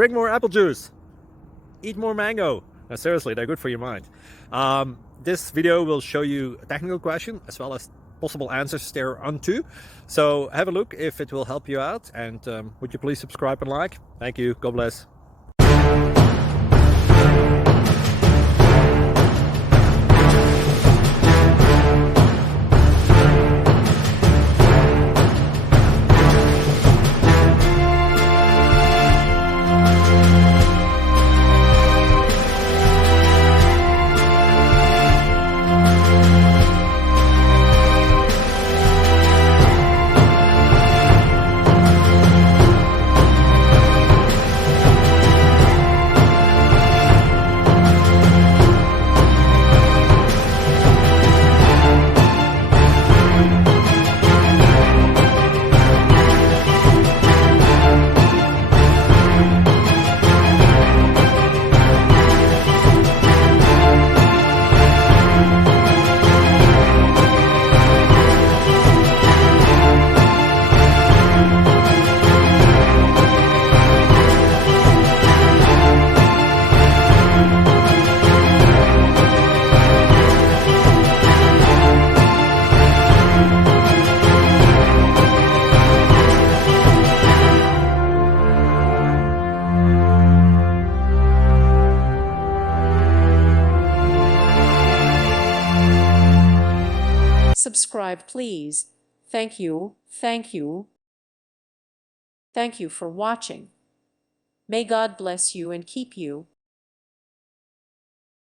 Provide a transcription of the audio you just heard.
Drink more apple juice. Eat more mango. No, seriously, they're good for your mind. This video will show you a technical question as well as possible answers thereunto. So have a look if it will help you out, and would you please subscribe and like? Thank you. God bless. Subscribe, please. Thank you, thank you. Thank you for watching. May God bless you and keep you.